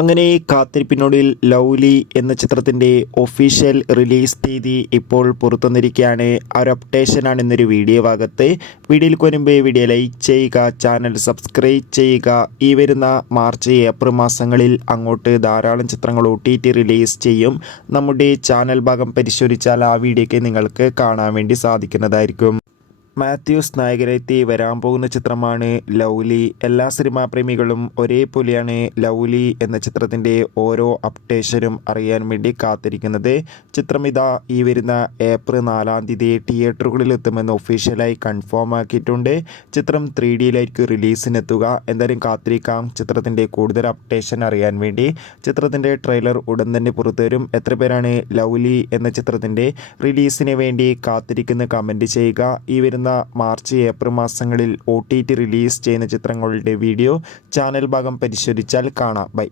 അങ്ങനെ കാത്തിരിപ്പിനൊടുവിൽ ലൗലി എന്ന ചിത്രത്തിൻ്റെ ഒഫീഷ്യൽ റിലീസ് തീയതി ഇപ്പോൾ പുറത്തുവന്നിരിക്കുകയാണ്. ആ ഒരു അപ്ഡേഷനാണ് ഇന്നൊരു വീഡിയോ ഭാഗത്ത്. വീഡിയോയിൽ വരുമ്പ് വീഡിയോ ലൈക്ക് ചെയ്യുക, ചാനൽ സബ്സ്ക്രൈബ് ചെയ്യുക. ഈ വരുന്ന മാർച്ച് ഏപ്രിൽ മാസങ്ങളിൽ അങ്ങോട്ട് ധാരാളം ചിത്രങ്ങൾ OTT റിലീസ് ചെയ്യും. നമ്മുടെ ചാനൽ ഭാഗം പരിശോധിച്ചാൽ ആ വീഡിയോയ്ക്ക് നിങ്ങൾക്ക് കാണാൻ വേണ്ടി സാധിക്കുന്നതായിരിക്കും. മാത്യൂസ് നായകനെത്തി വരാൻ പോകുന്ന ചിത്രമാണ് ലൗലി. എല്ലാ സിനിമാ പ്രേമികളും ഒരേപോലെയാണ് ലൗലി എന്ന ചിത്രത്തിൻ്റെ ഓരോ അപ്ഡേഷനും അറിയാൻ വേണ്ടി കാത്തിരിക്കുന്നത്. ചിത്രം ഇതാ ഈ വരുന്ന ഏപ്രിൽ 4-ാം തീയതി തിയേറ്ററുകളിൽ എത്തുമെന്ന് ഒഫീഷ്യലായി കൺഫേം ആക്കിയിട്ടുണ്ട്. ചിത്രം 3Dയിലായിരിക്കും റിലീസിനെത്തുക. എന്തായാലും കാത്തിരിക്കാം ചിത്രത്തിൻ്റെ കൂടുതൽ അപ്ഡേഷൻ അറിയാൻ വേണ്ടി. ചിത്രത്തിൻ്റെ ട്രെയിലർ ഉടൻ തന്നെ പുറത്തുവരും. എത്ര പേരാണ് ലൗലി എന്ന ചിത്രത്തിൻ്റെ റിലീസിന് വേണ്ടി കാത്തിരിക്കുന്ന കമൻറ്റ് ചെയ്യുക. ഈ വരുന്ന മാർച്ച് ഏപ്രിൽ മാസങ്ങളിൽ OTT റിലീസ് ചെയ്യുന്ന ചിത്രങ്ങളുടെ വീഡിയോ ചാനൽ ഭാഗം പരിശോധിച്ചാൽ കാണാം. ബൈ.